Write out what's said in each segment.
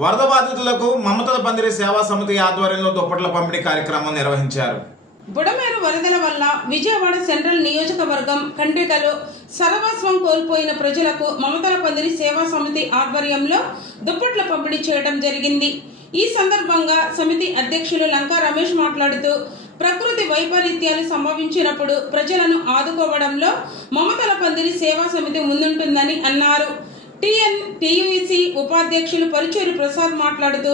వరద బాధితులకు మమతల పందిరి సేవా సమితి ఆధ్వర్యంలో దుప్పట్ల పంపిణీ కార్యక్రమం నిర్వహించారు. బుడమేరు వరదల వల్ల విజయవాడ సెంట్రల్ నియోజకవర్గం కండ్రికలో సర్వస్వం కోల్పోయిన ప్రజలకు మమతల పందిరి సేవా సమితి ఆధ్వర్యంలో దుప్పట్ల పంపిణీ చేయడం జరిగింది. ఈ సందర్భంగా సమితి అధ్యక్షులు లంకా రమేష్ మాట్లాడుతూ ప్రకృతి వైపరీత్యాలు సంభవించినప్పుడు ప్రజలను ఆదుకోవడంలో మమతల పందిరి సేవా సమితి ముందుంటుందని అన్నారు. టీఎన్ టియుసి ఉపాధ్యక్షులు పరుచూరి ప్రసాద్ మాట్లాడుతూ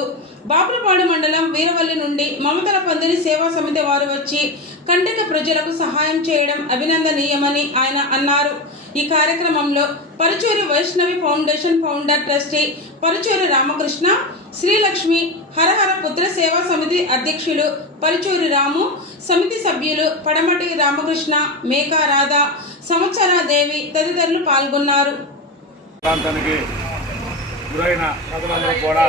బాపులపాడు మండలం వీరవల్లి నుండి మమతల పందిరి సేవా సమితి వారు వచ్చి కంటిక ప్రజలకు సహాయం చేయడం అభినందనీయమని ఆయన అన్నారు. ఈ కార్యక్రమంలో Paruchuri Vaishnavi foundation founder trustee Paruchuri Ramakrishna Srilakshmi హరహర పుత్ర సేవా సమితి అధ్యక్షులు పరుచూరి రాము సమితి సభ్యులు పడమటి రామకృష్ణ మేకా రాధా సంవత్సరాదేవి తదితరులు పాల్గొన్నారు. ప్రాంతానికి గురైన ప్రజలందరూ కూడా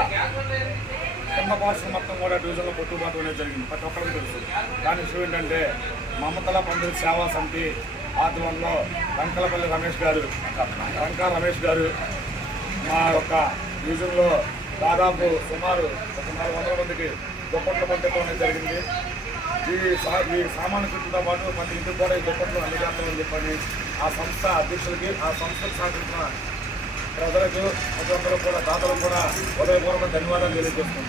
చిన్న పార్సల్ మొత్తం కూడా డివిజన్లో కొట్టుబాటు అనేది జరిగింది. ప్రతి ఒక్కరికి తెలుసు. దాని విషయం ఏంటంటే మమతల పందిరి సేవా సమితి ఆధ్వర్యంలో రంకలపల్లి రమేష్ గారు రంకా రమేష్ గారు మా యొక్క డివిజన్లో దాదాపు సుమారు ఒక నాలుగు వందల మందికి దుప్పట్లు పంపించడం అనేది జరిగింది. ఈ సా ఈ సామాన్య చుట్టూతో పాటు మన ఇంటికి కూడా ఈ దుప్పట్లు అందజేస్తామని చెప్పని ఆ సంస్థ అధ్యక్షులకి ఆ సంస్థకు సహకరించిన ప్రజలకు ప్రతి ఒక్కరు కూడా దాతలకు కూడా హృదయపూర్వక ధన్యవాదాలు తెలియజేస్తున్నాం